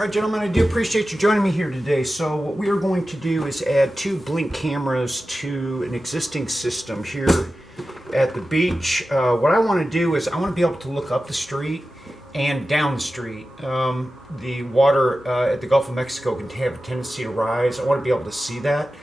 All right, gentlemen, I do appreciate you joining me here today. So what we are going to do is add 2 blink cameras to an existing system here at the beach. What I want to do is I want to be able to look up the street and down the street. The water at the Gulf of Mexico can have a tendency to rise. I want to be able to see that.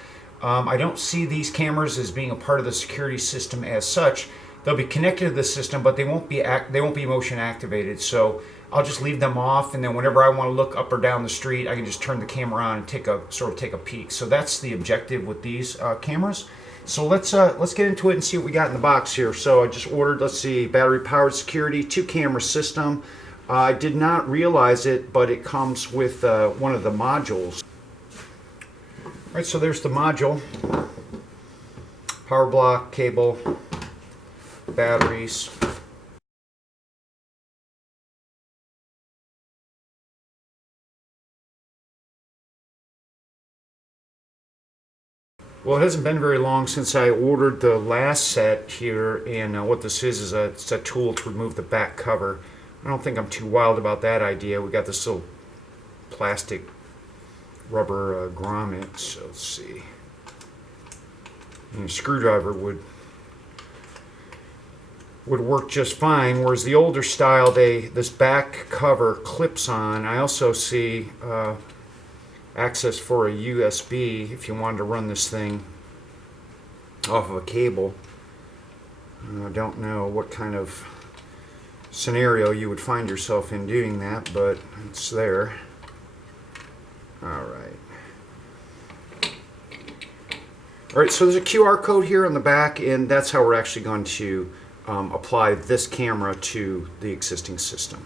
I don't see these cameras as being a part of the security system as such. They'll be connected to the system, but they won't be motion activated. So I'll just leave them off, and then whenever I want to look up or down the street, I can just turn the camera on and take a peek. So that's the objective with these cameras. So let's get into it and see what we got in the box here. So I just ordered, let's see, battery powered security 2-camera system. I did not realize it, but it comes with one of the modules. All right, so there's the module, power block, cable, batteries. Well, it hasn't been very long since I ordered the last set here, and what this is it's a tool to remove the back cover. I don't think I'm too wild about that idea. We got this little plastic rubber grommet, so let's see. And a screwdriver would work just fine, whereas the older style, this back cover clips on. I also see access for a USB if you wanted to run this thing off of a cable. I don't know what kind of scenario you would find yourself in doing that, but it's there. Alright, so there's a QR code here on the back, and that's how we're actually going to apply this camera to the existing system.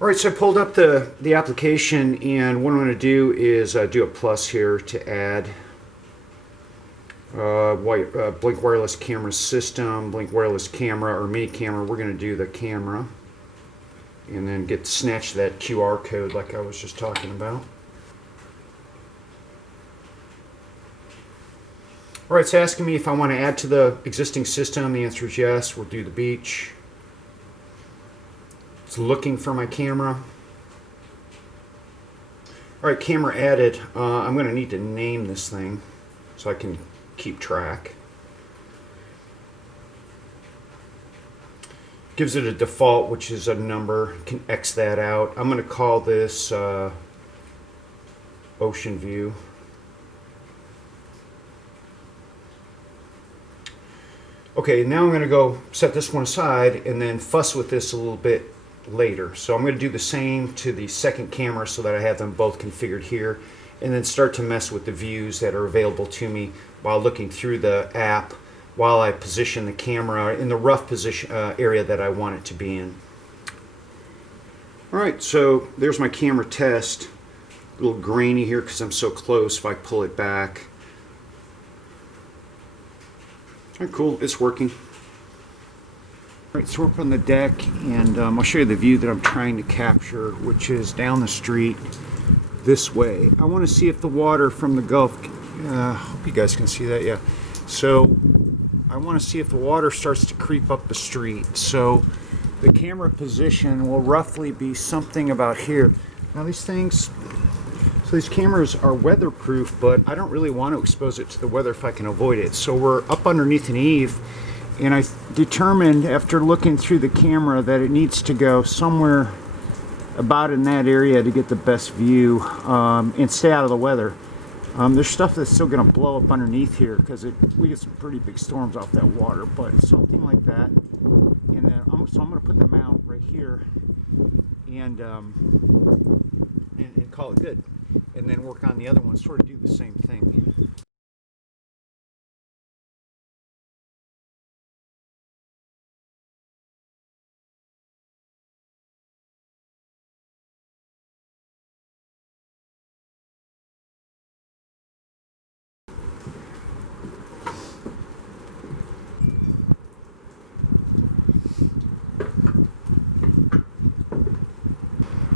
Alright, so I pulled up the application, and what I'm going to do is do a plus here to add Blink wireless camera system, Blink wireless camera or mini camera. We're going to do the camera and then snatch that QR code like I was just talking about. Alright, it's asking me if I want to add to the existing system. The answer is yes. We'll do the beach. It's looking for my camera. Alright, camera added. I'm going to need to name this thing so I can keep track. Gives it a default, which is a number. Can X that out. I'm going to call this Ocean View. Okay, now I'm going to go set this one aside and then fuss with this a little bit later. So I'm going to do the same to the second camera so that I have them both configured here, and then start to mess with the views that are available to me while looking through the app while I position the camera in the rough position area that I want it to be in. Alright, so there's my camera test. A little grainy here because I'm so close. If I pull it back, alright, cool, it's working. Alright, so we're up on the deck, and I'll show you the view that I'm trying to capture, which is down the street this way. I want to see if the water from the Gulf, hope you guys can see that, yeah. So I want to see if the water starts to creep up the street. So the camera position will roughly be something about here. Now these cameras are weatherproof, but I don't really want to expose it to the weather if I can avoid it. So we're up underneath an eave, and I determined after looking through the camera that it needs to go somewhere about in that area to get the best view and stay out of the weather. There's stuff that's still going to blow up underneath here because we get some pretty big storms off that water, but something like that. And then so I'm going to put the mount right here and call it good, and then work on the other one, sort of do the same thing.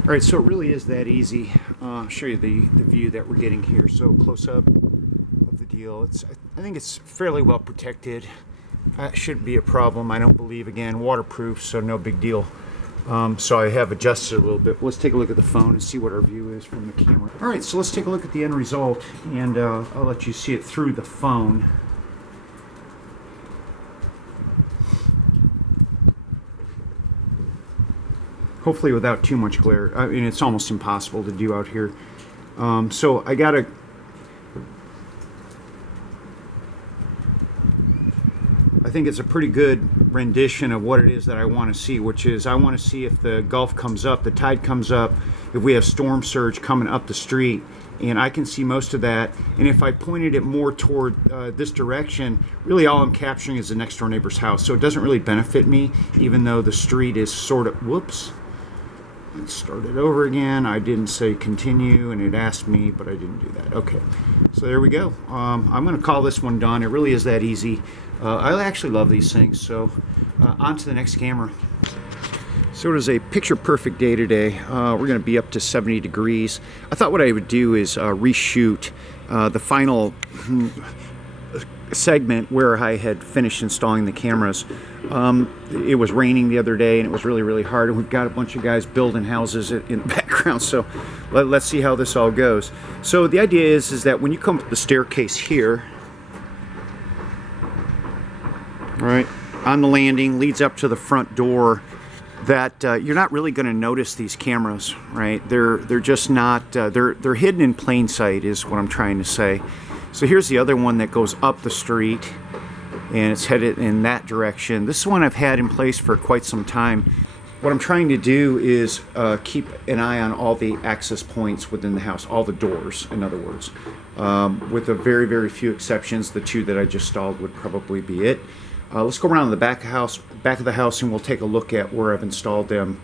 All right, so it really is that easy. I'll show you the view that we're getting here. So close up of the deal. I think it's fairly well protected. That shouldn't be a problem. I don't believe, again, waterproof, so no big deal. So I have adjusted a little bit. Let's take a look at the phone and see what our view is from the camera. All right, so let's take a look at the end result, and I'll let you see it through the phone. Hopefully without too much glare. I mean, it's almost impossible to do out here. So I gotta... I think it's a pretty good rendition of what it is that I want to see, which is I want to see if the Gulf comes up, the tide comes up, if we have storm surge coming up the street, and I can see most of that. And if I pointed it more toward this direction, really all I'm capturing is the next door neighbor's house. So it doesn't really benefit me, even though the street is sort of, whoops. Let's start it over again. I didn't say continue, and it asked me, but I didn't do that. Okay, so there we go. I'm going to call this one done. It really is that easy. I actually love these things, so on to the next camera. So it is a picture-perfect day today. We're going to be up to 70 degrees. I thought what I would do is reshoot the final segment where I had finished installing the cameras. It was raining the other day, and it was really, really hard, and we've got a bunch of guys building houses in the background, so let's see how this all goes. So the idea is that when you come up the staircase here, right on the landing, leads up to the front door, that you're not really going to notice these cameras, right? They're just not, they're hidden in plain sight is what I'm trying to say. So here's the other one that goes up the street, and it's headed in that direction. This one I've had in place for quite some time. What I'm trying to do is keep an eye on all the access points within the house, all the doors, in other words. With a very, very few exceptions, the two that I just installed would probably be it. Let's go around to the back of the house, and we'll take a look at where I've installed them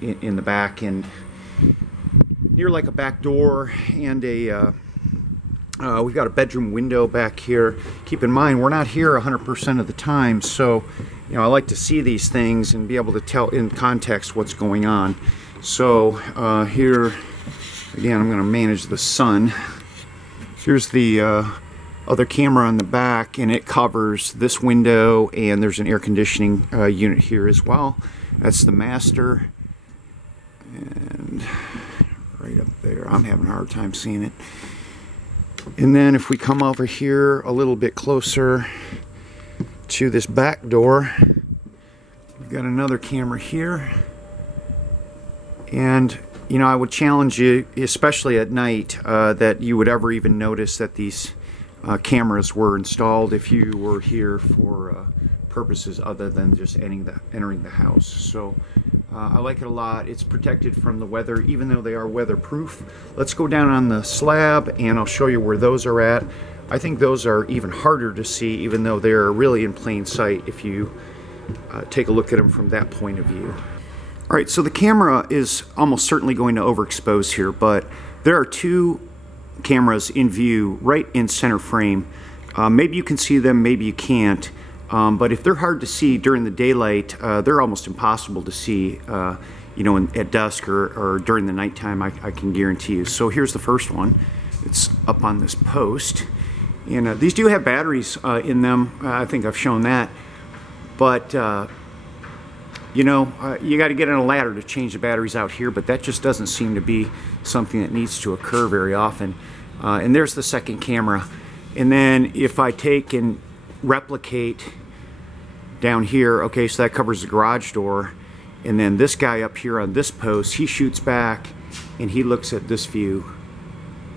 in the back, and near like a back door and a we've got a bedroom window back here. Keep in mind, we're not here 100% of the time, so I like to see these things and be able to tell in context what's going on. So here, again, I'm going to manage the sun. Here's the other camera on the back, and it covers this window, and there's an air conditioning unit here as well. That's the master, and right up there, I'm having a hard time seeing it. And then if we come over here a little bit closer to this back door, we've got another camera here. And I would challenge you, especially at night, that you would ever even notice that these cameras were installed if you were here for purposes other than just entering the house. So I like it a lot. It's protected from the weather, even though they are weatherproof. Let's go down on the slab, and I'll show you where those are at. I think those are even harder to see, even though they're really in plain sight if you take a look at them from that point of view. All right, so the camera is almost certainly going to overexpose here, but there are two cameras in view right in center frame. Maybe you can see them, maybe you can't. But if they're hard to see during the daylight, they're almost impossible to see, at dusk or during the nighttime, I can guarantee you. So here's the first one. It's up on this post. And these do have batteries in them. I think I've shown that. But, you got to get on a ladder to change the batteries out here, but that just doesn't seem to be something that needs to occur very often. And there's the second camera. And then if I take and replicate down here, okay, so that covers the garage door, and then this guy up here on this post, he shoots back and he looks at this view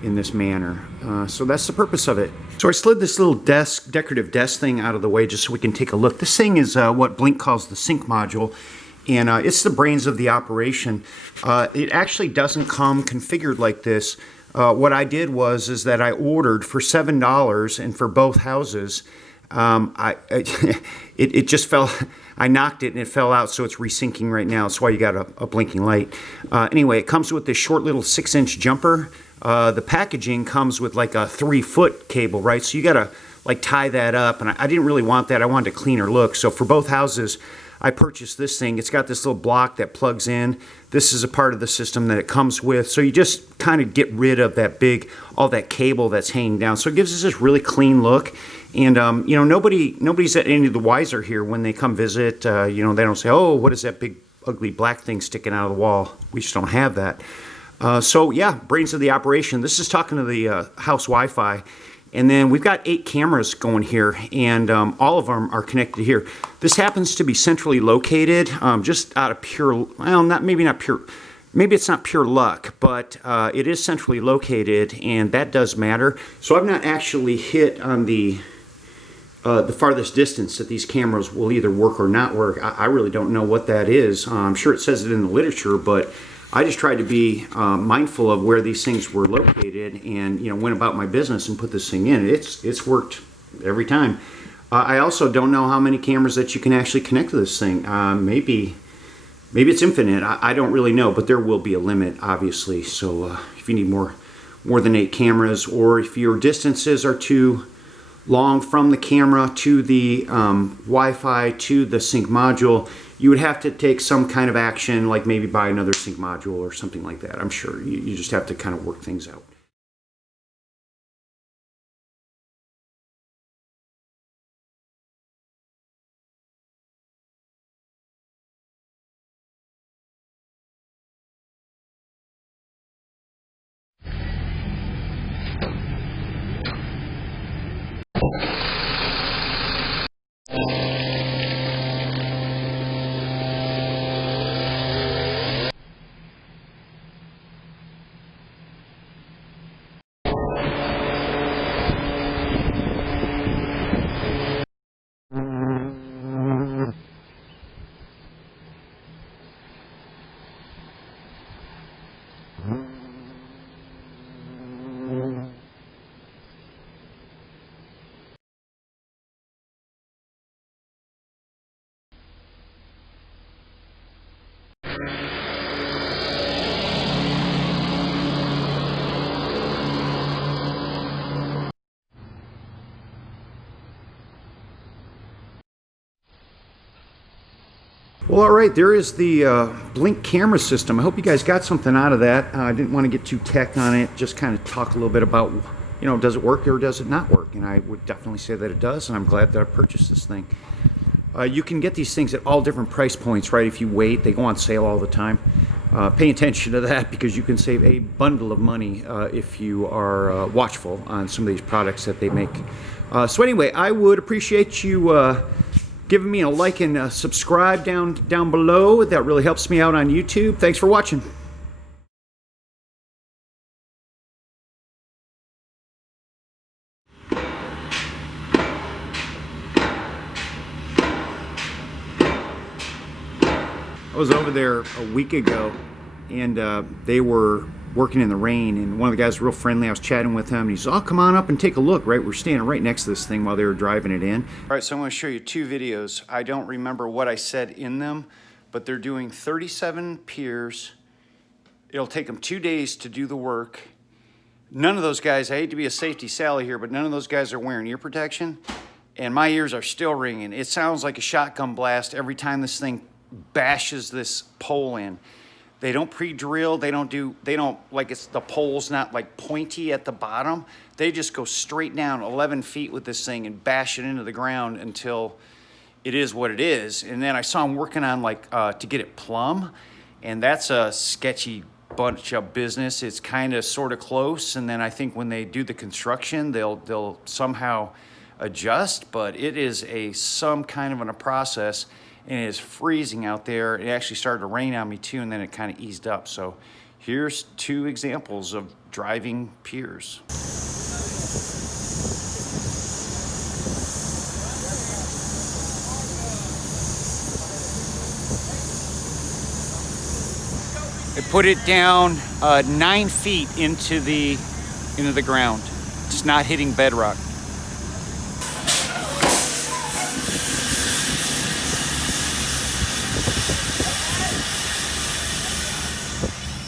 in this manner. So that's the purpose of it. So I slid this little decorative desk thing out of the way just so we can take a look. This thing is what Blink calls the sync module, and it's the brains of the operation. It actually doesn't come configured like this. What I did is that I ordered for $7, and for both houses, it just fell. I knocked it and it fell out, so it's resyncing right now. That's why you got a blinking light. Anyway, it comes with this short little 6-inch jumper. The packaging comes with like a 3-foot cable, right? So you gotta like tie that up, and I didn't really want that. I wanted a cleaner look. So for both houses, I purchased this thing. It's got this little block that plugs in. This is a part of the system that it comes with. So you just kind of get rid of that all that cable that's hanging down. So it gives us this really clean look. And, you know, nobody's any the wiser here when they come visit. You know, they don't say, oh, what is that big, ugly black thing sticking out of the wall? We just don't have that. So, yeah, brains of the operation. This is talking to the house Wi-Fi. And then we've got 8 cameras going here, and all of them are connected here. This happens to be centrally located, just out of pure, well, maybe it's not pure luck, but it is centrally located, and that does matter. So I've not actually hit on the farthest distance that these cameras will either work or not work. I really don't know what that is. I'm sure it says it in the literature, but I just tried to be mindful of where these things were located, and you know, went about my business and put this thing in. It's worked every time. I also don't know how many cameras that you can actually connect to this thing. Maybe it's infinite. I don't really know, but there will be a limit, obviously. So if you need more than 8 cameras, or if your distances are too long from the camera to the Wi-Fi to the sync module, you would have to take some kind of action, like maybe buy another sync module or something like that. I'm sure you just have to kind of work things out. Well, all right, there is the Blink camera system. I hope you guys got something out of that. I didn't want to get too tech on it, just kind of talk a little bit about, you know, does it work or does it not work? And I would definitely say that it does, and I'm glad that I purchased this thing. You can get these things at all different price points, right? If you wait, they go on sale all the time. Pay attention to that, because you can save a bundle of money if you are watchful on some of these products that they make. So anyway, I would appreciate you giving me a like and subscribe down below. That really helps me out on YouTube. Thanks for watching. I was over there a week ago, and they were working in the rain, and one of the guys was real friendly. I was chatting with him, and he said, oh, come on up and take a look, right? We're standing right next to this thing while they were driving it in. All right, so I'm going to show you 2 videos. I don't remember what I said in them, but they're doing 37 piers. It'll take them 2 days to do the work. None of those guys, I hate to be a safety Sally here, but none of those guys are wearing ear protection, and my ears are still ringing. It sounds like a shotgun blast every time this thing bashes this pole in. They don't pre-drill, they don't, like, it's the pole's not like pointy at the bottom. They just go straight down 11 feet with this thing and bash it into the ground until it is what it is. And then I saw them working on, like, to get it plumb, and that's a sketchy bunch of business. It's kind of sort of close, and then I think when they do the construction, they'll somehow adjust, but it is some kind of a process. And it is freezing out there. It actually started to rain on me too, and then it kind of eased up. So here's 2 examples of driving piers. They put it down 9 feet into the ground. It's not hitting bedrock.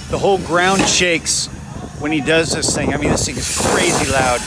The whole ground shakes when he does this thing. I mean, this thing is crazy loud.